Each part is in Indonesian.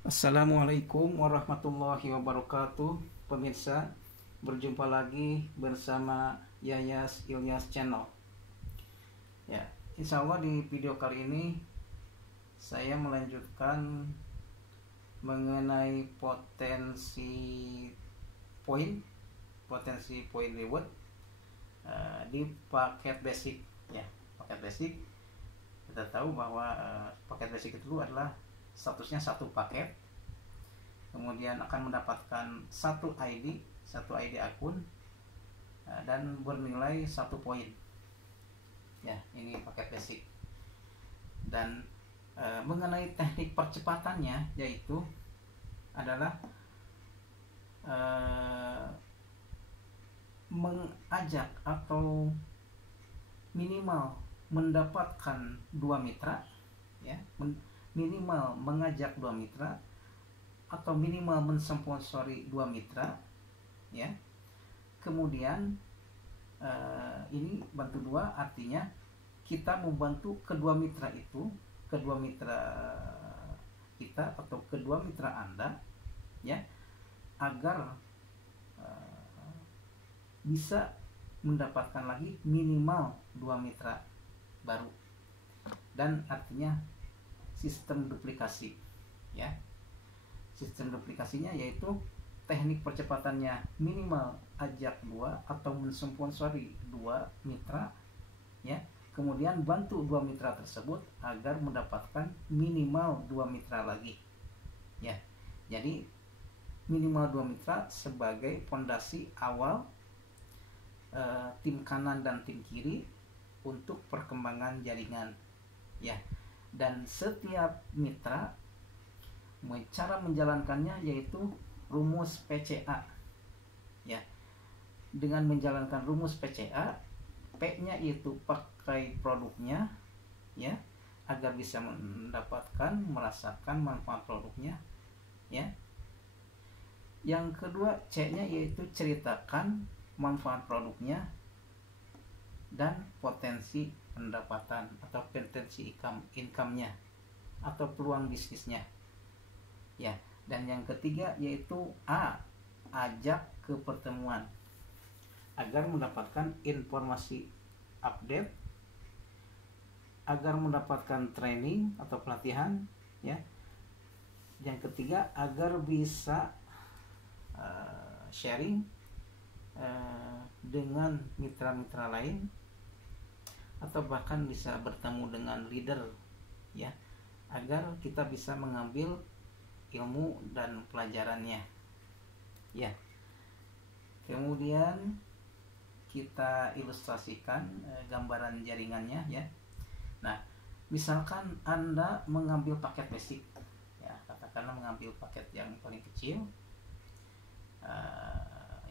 Assalamualaikum warahmatullahi wabarakatuh. Pemirsa, berjumpa lagi bersama Yayas Ilyas Channel. Ya, insya Allah di video kali ini saya melanjutkan mengenai potensi poin reward di paket basic. Ya, paket basic kita tahu bahwa paket basic itu adalah statusnya satu paket, kemudian akan mendapatkan satu ID akun dan bernilai 1 poin. Ya, ini paket basic. Dan mengenai teknik percepatannya, yaitu adalah mengajak atau minimal mendapatkan 2 mitra, ya, minimal mengajak 2 mitra atau minimal mensponsori 2 mitra, ya. Kemudian ini bantu 2, artinya kita membantu kedua mitra kita atau kedua mitra Anda, ya, agar bisa mendapatkan lagi minimal 2 mitra baru, dan artinya sistem duplikasi, ya. Sistem duplikasinya yaitu teknik percepatannya minimal ajak 2 atau mensponsori 2 mitra, ya. Kemudian bantu 2 mitra tersebut agar mendapatkan minimal 2 mitra lagi, ya. Jadi minimal 2 mitra sebagai fondasi awal tim kanan dan tim kiri untuk perkembangan jaringan, ya. Dan setiap mitra, cara menjalankannya yaitu rumus PCA, ya. Dengan menjalankan rumus PCA, P-nya yaitu pakai produknya, ya, agar bisa merasakan manfaat produknya, ya. Yang kedua, C-nya yaitu ceritakan manfaat produknya dan potensi pendapatan atau potensi income-nya atau peluang bisnisnya, ya. Dan yang ketiga yaitu A, ajak ke pertemuan agar mendapatkan informasi update, agar mendapatkan training atau pelatihan, ya. Yang ketiga agar bisa sharing dengan mitra-mitra lain, atau bahkan bisa bertemu dengan leader, ya, agar kita bisa mengambil ilmu dan pelajarannya, ya. Kemudian kita ilustrasikan gambaran jaringannya, ya. Nah, misalkan Anda mengambil paket basic, ya, katakanlah mengambil paket yang paling kecil,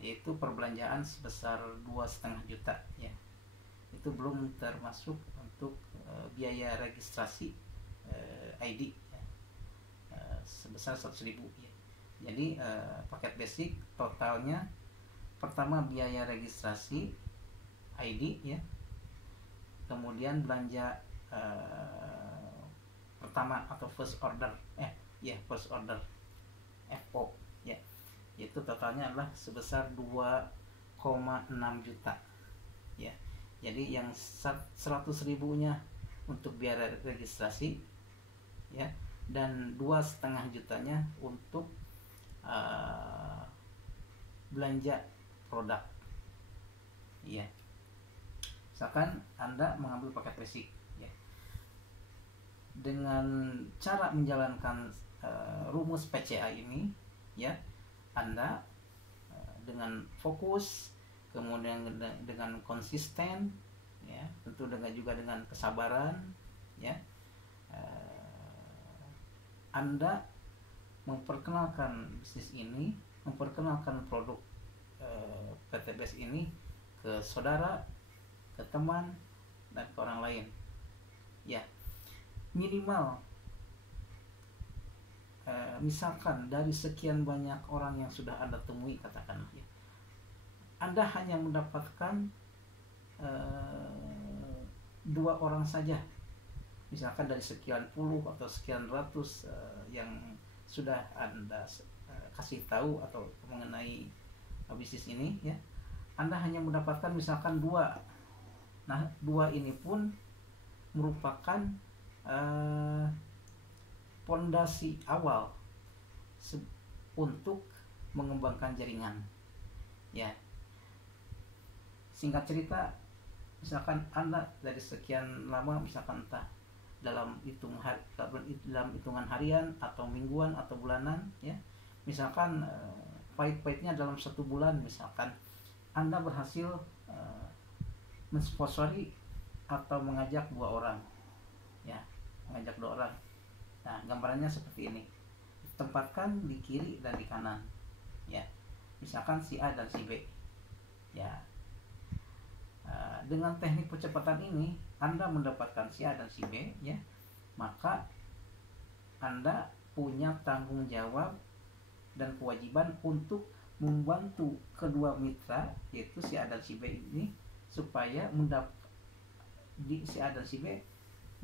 yaitu perbelanjaan sebesar 2,5 juta, ya. Itu belum termasuk untuk biaya registrasi ID, ya, sebesar 100.000, ya. Jadi paket basic totalnya pertama biaya registrasi ID, ya, kemudian belanja pertama atau first order FO, ya, itu totalnya adalah sebesar 2,6 juta, ya. Jadi yang 100.000-nya untuk biaya registrasi, ya, dan 2,5 jutanya untuk belanja produk, ya. Misalkan Anda mengambil paket basic, ya, dengan cara menjalankan rumus PCA ini, ya, Anda dengan fokus, kemudian dengan konsisten, ya, tentu juga dengan kesabaran, ya, Anda memperkenalkan bisnis ini, memperkenalkan produk PTBS ini ke saudara, ke teman, dan ke orang lain, ya. Minimal misalkan dari sekian banyak orang yang sudah Anda temui, katakanlah, ya, Anda hanya mendapatkan 2 orang saja, misalkan dari sekian puluh atau sekian ratus yang sudah Anda kasih tahu atau mengenai bisnis ini ya, Anda hanya mendapatkan misalkan 2. Nah, 2 ini pun merupakan pondasi awal untuk mengembangkan jaringan. Ya. Singkat cerita, misalkan Anda dari sekian lama, misalkan entah dalam hitungan harian atau mingguan atau bulanan ya, misalkan pahit-pahitnya dalam 1 bulan misalkan Anda berhasil mensponsori atau mengajak 2 orang ya, mengajak 2 orang. Nah, gambarannya seperti ini, tempatkan di kiri dan di kanan ya, misalkan si A dan si B ya. Dengan teknik percepatan ini Anda mendapatkan si A dan si B ya, maka Anda punya tanggung jawab dan kewajiban untuk membantu kedua mitra, yaitu si A dan si B ini, supaya si A dan si B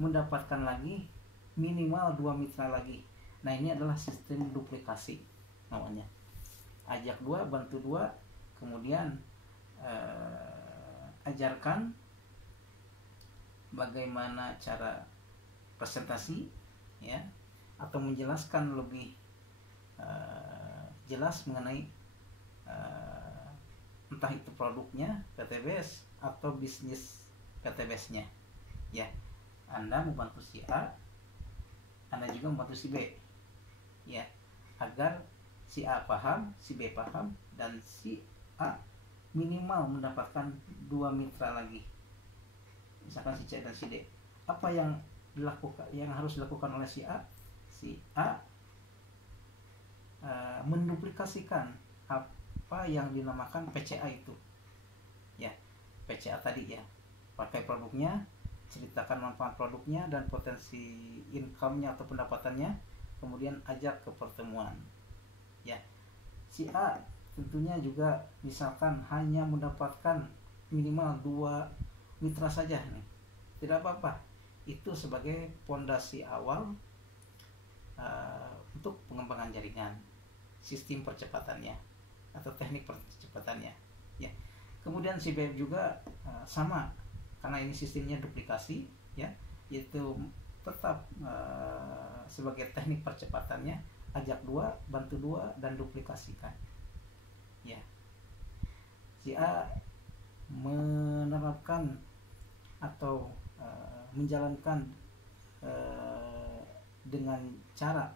mendapatkan lagi minimal 2 mitra lagi. Nah, ini adalah sistem duplikasi namanya. Ajak 2, bantu 2, kemudian ajarkan bagaimana cara presentasi ya, atau menjelaskan lebih jelas mengenai entah itu produknya PTBS atau bisnis PTBS-nya ya. Anda membantu si A, Anda juga membantu si B ya, agar si A paham, si B paham, dan si A minimal mendapatkan 2 mitra lagi, misalkan si C dan si D. Apa yang harus dilakukan oleh si A? Si A menduplikasikan apa yang dinamakan PCA itu ya, PCA tadi ya, pakai produknya, ceritakan manfaat produknya dan potensi income-nya atau pendapatannya, kemudian ajak ke pertemuan ya. Si A tentunya juga misalkan hanya mendapatkan minimal 2 mitra saja nih, tidak apa-apa, itu sebagai pondasi awal untuk pengembangan jaringan, sistem percepatannya atau teknik percepatannya ya. Kemudian si B juga sama, karena ini sistemnya duplikasi ya, yaitu tetap sebagai teknik percepatannya, ajak 2, bantu 2, dan duplikasikan ya. Si A menerapkan atau menjalankan dengan cara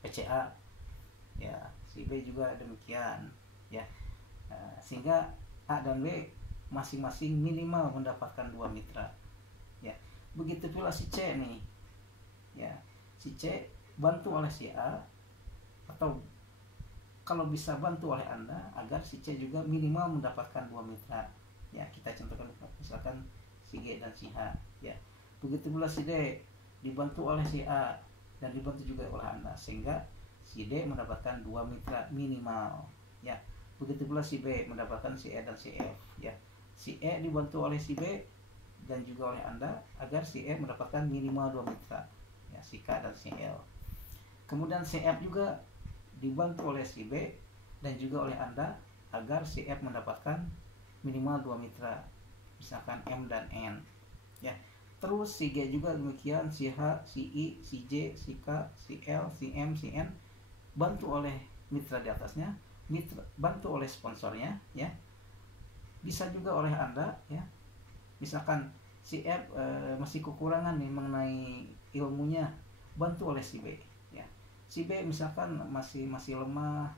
PCA ya, si B juga demikian ya, sehingga A dan B masing-masing minimal mendapatkan 2 mitra ya. Begitu pula si C nih ya, si C bantu oleh si A, atau kalau bisa bantu oleh Anda agar si C juga minimal mendapatkan 2 mitra ya. Kita contohkan misalkan si G dan si H ya. Begitu pula si D dibantu oleh si A dan dibantu juga oleh Anda, sehingga si D mendapatkan 2 mitra minimal ya. Begitu pula si B mendapatkan si E dan si F ya. Si E dibantu oleh si B dan juga oleh Anda agar si E mendapatkan minimal 2 mitra ya, si K dan si L. Kemudian si F juga dibantu oleh si B dan juga oleh Anda agar si F mendapatkan minimal 2 mitra, misalkan M dan N ya. Terus si G juga demikian, si H, si I, si J, si K, si L, si M, si N, bantu oleh mitra di atasnya, bantu oleh sponsornya ya. Bisa juga oleh Anda ya. Misalkan si F masih kekurangan nih mengenai ilmunya, bantu oleh si B ya. Si B misalkan masih lemah,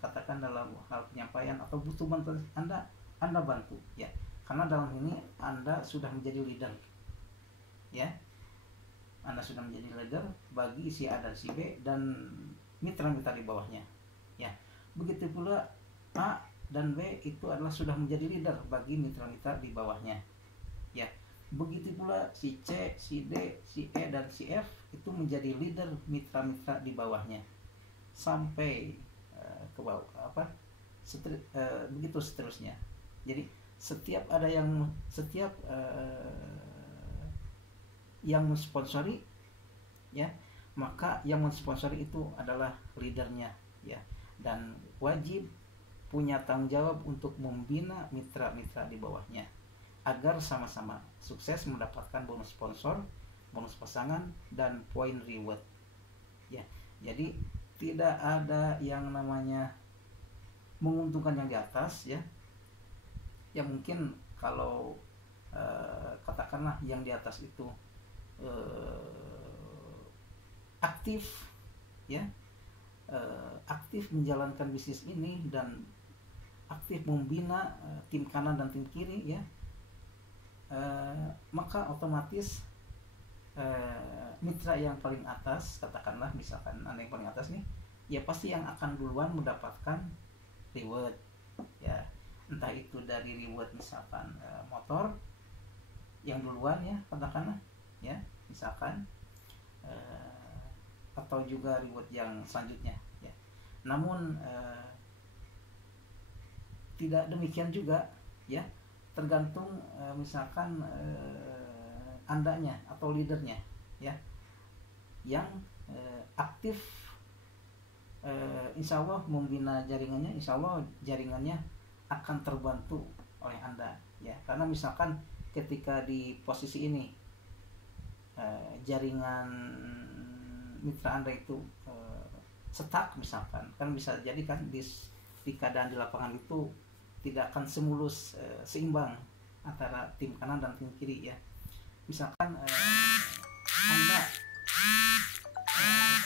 katakan dalam hal penyampaian atau butuh bantuan Anda bantu ya. Karena dalam ini Anda sudah menjadi leader ya. Anda sudah menjadi leader bagi si A dan si B dan mitra-mitra di bawahnya ya. Begitu pula A dan B itu adalah sudah menjadi leader bagi mitra-mitra di bawahnya ya. Begitu pula si C, si D, si E dan si F itu menjadi leader mitra-mitra di bawahnya sampai ke bawah begitu seterusnya. Jadi setiap yang mensponsori ya, maka yang mensponsori itu adalah leadernya, ya, dan wajib punya tanggung jawab untuk membina mitra-mitra di bawahnya agar sama-sama sukses mendapatkan bonus sponsor, bonus pasangan, dan poin reward, ya. Jadi tidak ada yang namanya menguntungkan yang di atas, ya. Ya mungkin kalau katakanlah yang di atas itu aktif, ya, aktif menjalankan bisnis ini dan aktif membina tim kanan dan tim kiri, ya, maka otomatis mitra yang paling atas, katakanlah misalkan Anda yang paling atas nih, ya pasti yang akan duluan mendapatkan reward, ya, entah itu dari reward misalkan motor yang duluan, ya, katakanlah, ya, misalkan atau juga reward yang selanjutnya, ya. Namun tidak demikian juga, ya, tergantung misalkan andanya atau leadernya, ya, yang aktif, insya Allah membina jaringannya, insya Allah jaringannya akan terbantu oleh Anda, ya. Karena misalkan ketika di posisi ini jaringan mitra Anda itu stuck misalkan, kan bisa jadi kan di keadaan di lapangan itu tidak akan semulus seimbang antara tim kanan dan tim kiri, ya. Misalkan Anda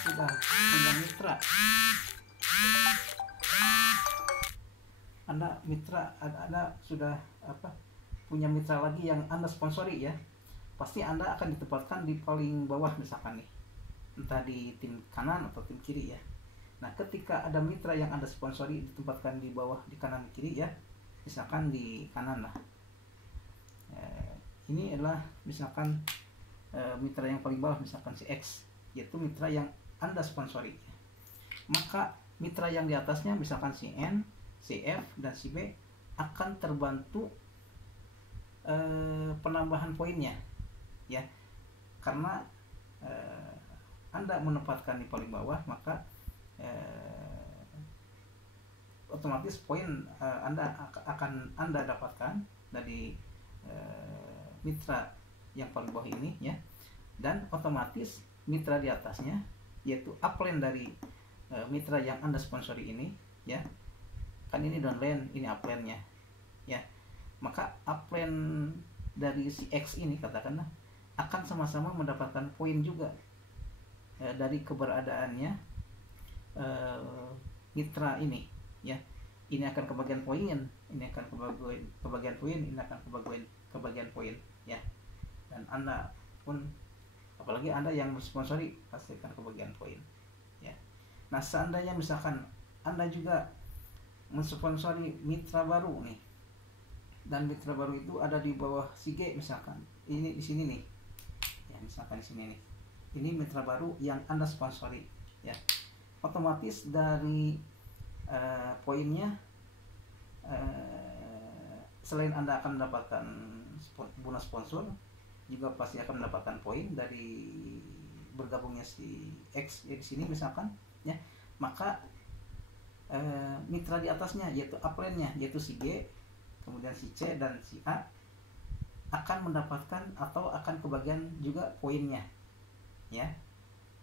sudah punya mitra, Anda sudah punya mitra lagi yang Anda sponsori, ya, pasti Anda akan ditempatkan di paling bawah misalkan nih, entah di tim kanan atau tim kiri, ya. Nah, ketika ada mitra yang Anda sponsori ditempatkan di bawah, di kanan kiri, ya, misalkan di kanan lah, ini adalah misalkan mitra yang paling bawah, misalkan si X, yaitu mitra yang Anda sponsori, maka mitra yang di atasnya misalkan si N, si F, dan si B akan terbantu penambahan poinnya, ya, karena Anda menempatkan di paling bawah, maka otomatis poin Anda dapatkan dari mitra yang paling bawah ini, ya, dan otomatis mitra di atasnya, yaitu upline dari mitra yang Anda sponsori ini, ya, kan ini downline, ini upline-nya, ya, maka upline dari si X ini katakanlah akan sama-sama mendapatkan poin juga dari keberadaannya mitra ini, ya. Ini akan kebagian poin, ini akan kebagian poin, ini akan kebagian poin, ya. Dan Anda pun, apalagi Anda yang mensponsori, pasti akan kebagian poin, ya. Nah, seandainya misalkan Anda juga mensponsori mitra baru nih, dan mitra baru itu ada di bawah si G misalkan, ini di sini nih, ya, misalkan di sini nih, ini mitra baru yang Anda sponsori, ya, otomatis dari poinnya, selain Anda akan mendapatkan bonus sponsor, juga pasti akan mendapatkan poin dari bergabungnya si X, ya, di sini misalkan, ya. Maka mitra di atasnya, yaitu upline-nya, yaitu si G, kemudian si C dan si A akan mendapatkan atau akan kebagian juga poinnya, ya,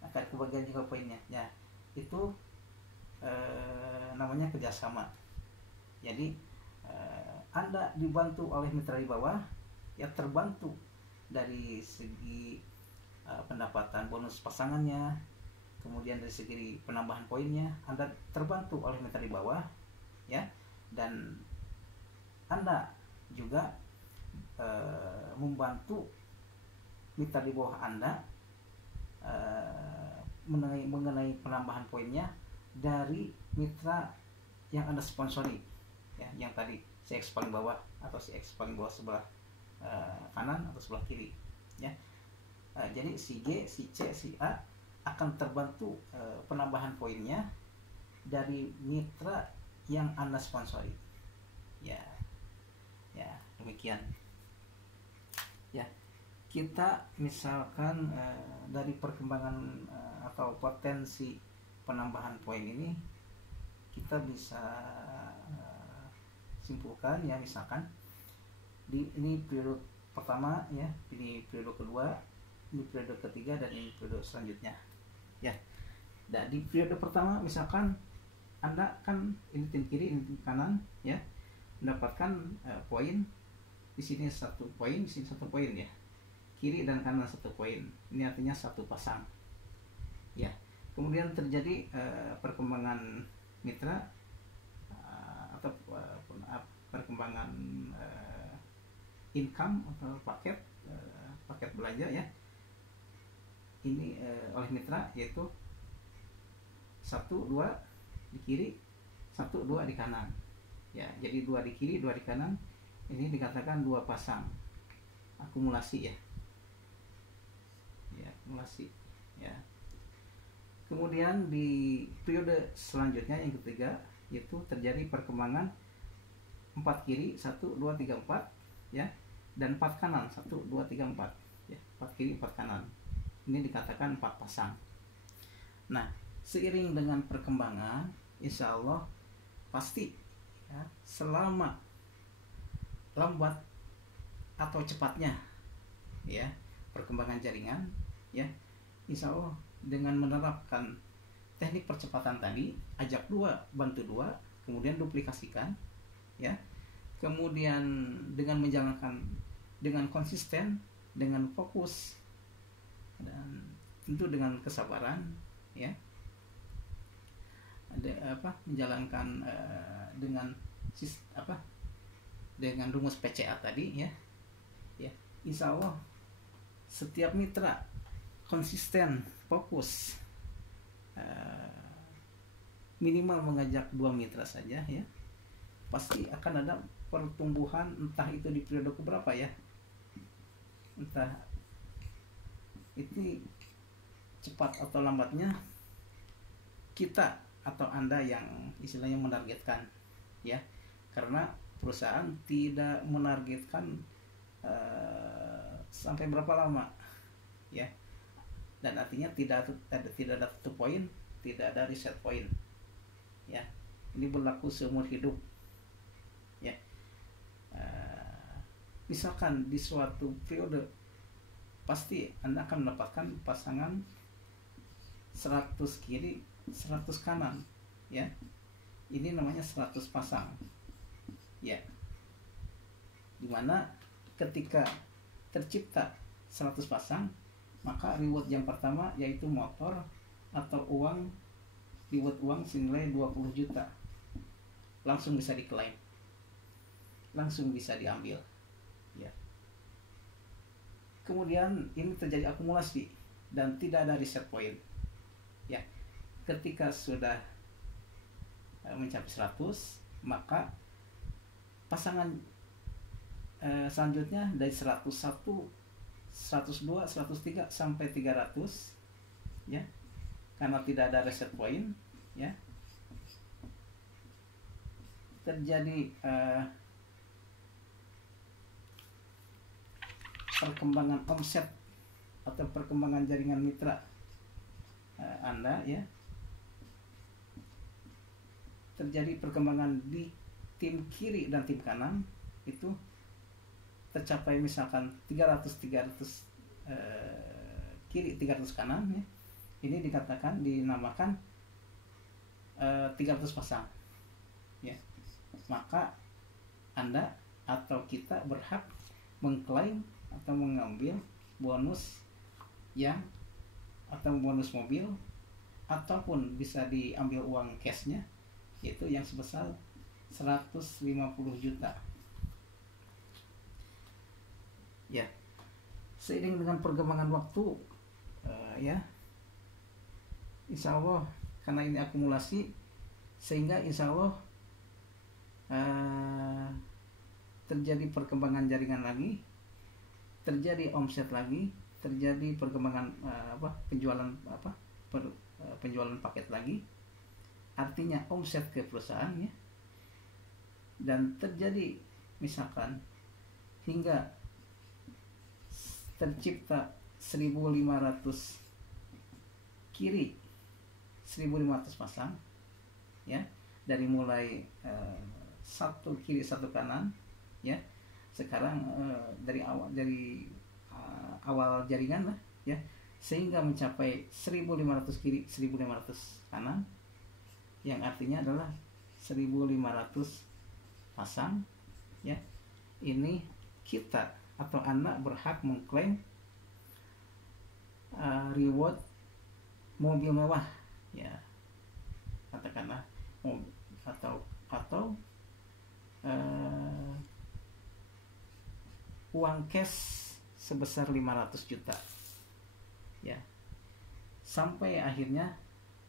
akan kebagian juga poinnya, ya. Itu namanya kerjasama. Jadi Anda dibantu oleh mitra di bawah, ya, terbantu dari segi pendapatan bonus pasangannya, kemudian dari segi penambahan poinnya Anda terbantu oleh mitra di bawah, ya, dan Anda juga membantu mitra di bawah Anda mengenai penambahan poinnya dari mitra yang Anda sponsori, ya, yang tadi si X paling bawah atau si X paling bawah sebelah kanan atau sebelah kiri, ya. Jadi si G, si C, si A akan terbantu penambahan poinnya dari mitra yang Anda sponsori, ya, ya, demikian, ya. Kita misalkan dari perkembangan atau potensi penambahan poin ini kita bisa simpulkan ya, misalkan ini periode pertama ya, ini periode kedua, ini periode ketiga, dan ini periode selanjutnya ya. Dan di periode pertama misalkan Anda kan ini tim kiri, ini tim kanan ya, mendapatkan poin di sini 1 poin, di sini 1 poin ya, kiri dan kanan 1 poin, ini artinya 1 pasang ya. Kemudian terjadi perkembangan mitra atau perkembangan income atau paket belanja ya, ini oleh mitra, yaitu 1, 2 di kiri, 1, 2 di kanan ya. Jadi 2 di kiri, 2 di kanan, ini dikatakan 2 pasang akumulasi ya, akumulasi ya. Kemudian di periode selanjutnya yang ketiga, yaitu terjadi perkembangan 4 kiri, 1, 2, 3, 4 ya, dan 4 kanan, 1, 2, 3, 4 ya, 4 kiri, 4 kanan, ini dikatakan 4 pasang. Nah, seiring dengan perkembangan, insya Allah pasti ya, selama lambat atau cepatnya ya perkembangan jaringan ya, insya Allah dengan menerapkan teknik percepatan tadi, ajak 2, bantu 2, kemudian duplikasikan ya, kemudian dengan menjalankan dengan konsisten, dengan fokus, dan tentu dengan kesabaran ya, ada menjalankan dengan dengan rumus PCA tadi ya, insya Allah setiap mitra konsisten, fokus, minimal mengajak 2 mitra saja ya, pasti akan ada pertumbuhan, entah itu di periode keberapa ya, entah itu cepat atau lambatnya, kita atau Anda yang istilahnya menargetkan ya, karena perusahaan tidak menargetkan sampai berapa lama ya, dan artinya tidak ada tutup poin, tidak ada reset poin ya, ini berlaku seumur hidup ya. Misalkan di suatu periode pasti Anda akan mendapatkan pasangan 100 kiri 100 kanan ya, ini namanya 100 pasang ya, dimana ketika tercipta 100 pasang, maka reward yang pertama yaitu motor atau uang, reward uang senilai 20 juta langsung bisa diklaim, langsung bisa diambil ya. Kemudian ini terjadi akumulasi dan tidak ada reset point ya. Ketika sudah mencapai 100, maka pasangan selanjutnya dari 101, 102, 103 sampai 300 ya, karena tidak ada reset point ya, terjadi perkembangan omset atau perkembangan jaringan mitra Anda ya, terjadi perkembangan di tim kiri dan tim kanan itu tercapai misalkan 300 kiri 300 kanan ya, ini dinamakan 300 pasang ya, maka Anda atau kita berhak mengklaim atau mengambil bonus yang atau bonus mobil, ataupun bisa diambil uang cashnya, yaitu yang sebesar 150 juta ya. Seiring dengan perkembangan waktu ya, insya Allah karena ini akumulasi, sehingga insya Allah terjadi perkembangan jaringan lagi, terjadi omset lagi, terjadi perkembangan penjualan paket lagi, artinya omset ke perusahaan ya, dan terjadi misalkan hingga tercipta 1.500 kiri 1500 pasang, ya, dari mulai satu kiri satu kanan, ya. Sekarang dari awal jaringan lah, ya, sehingga mencapai 1500 kiri 1500 kanan, yang artinya adalah 1500 pasang, ya. Ini kita atau Anda berhak mengklaim reward mobil mewah, ya, katakanlah atau uang cash sebesar 500 juta, ya, sampai akhirnya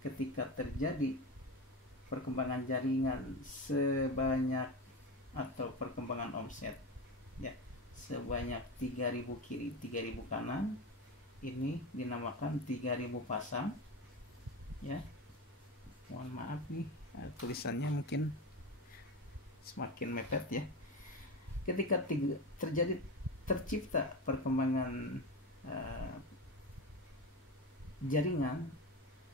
ketika terjadi perkembangan jaringan sebanyak atau perkembangan omset, ya, sebanyak 3000 kiri 3000 kanan, ini dinamakan 3000 pasang, ya. Mohon maaf nih, tulisannya mungkin semakin mepet, ya. Ketika tercipta perkembangan jaringan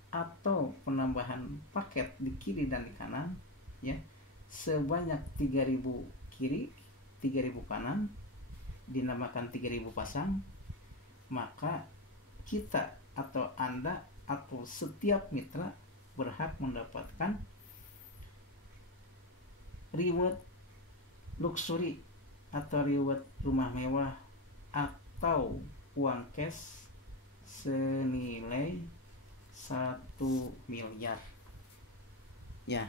atau penambahan paket di kiri dan di kanan, ya, sebanyak 3000 kiri 3000 kanan, dinamakan 3000 pasang, maka kita atau Anda atau setiap mitra berhak mendapatkan reward luxury atau reward rumah mewah atau uang cash senilai 1 miliar, ya.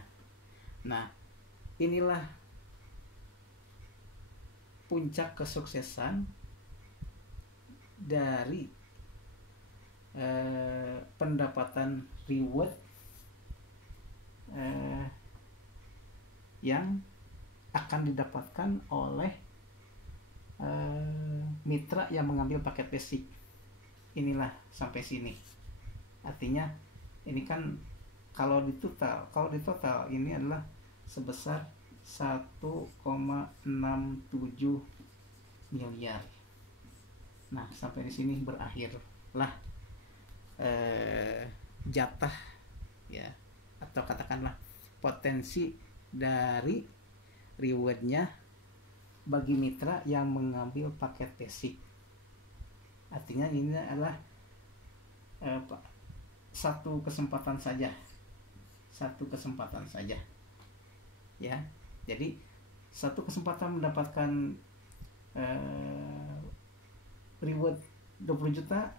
Nah, inilah puncak kesuksesan dari pendapatan reward yang akan didapatkan oleh mitra yang mengambil paket basic. Inilah sampai sini. Artinya ini kan kalau di total ini adalah sebesar 1,67 miliar. Nah, sampai di sini berakhirlah jatah, ya, atau katakanlah potensi dari rewardnya bagi mitra yang mengambil paket basic. Artinya ini adalah satu kesempatan saja, ya. Jadi satu kesempatan mendapatkan reward 20 juta,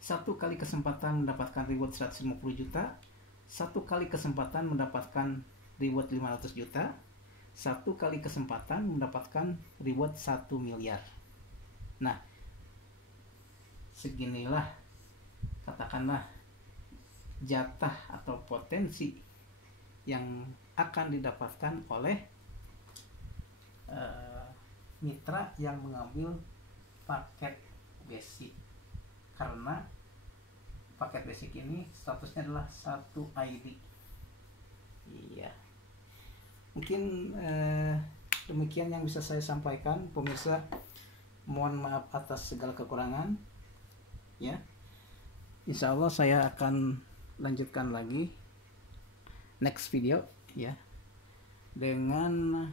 satu kali kesempatan mendapatkan reward 150 juta, satu kali kesempatan mendapatkan reward 500 juta, satu kali kesempatan mendapatkan reward 1 miliar. Nah, seginilah katakanlah jatah atau potensi yang akan didapatkan oleh mitra yang mengambil paket basic, karena paket basic ini statusnya adalah satu ID. Iya, mungkin demikian yang bisa saya sampaikan, pemirsa. Mohon maaf atas segala kekurangan, ya. Insya Allah saya akan lanjutkan lagi next video, ya, dengan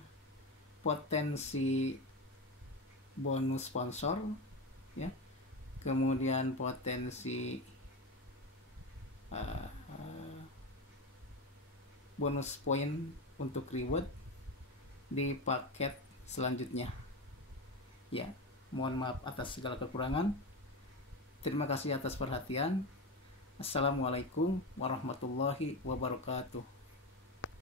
potensi bonus sponsor, ya, kemudian potensi bonus poin untuk reward di paket selanjutnya, ya. Mohon maaf atas segala kekurangan. Terima kasih atas perhatian. Assalamualaikum warahmatullahi wabarakatuh.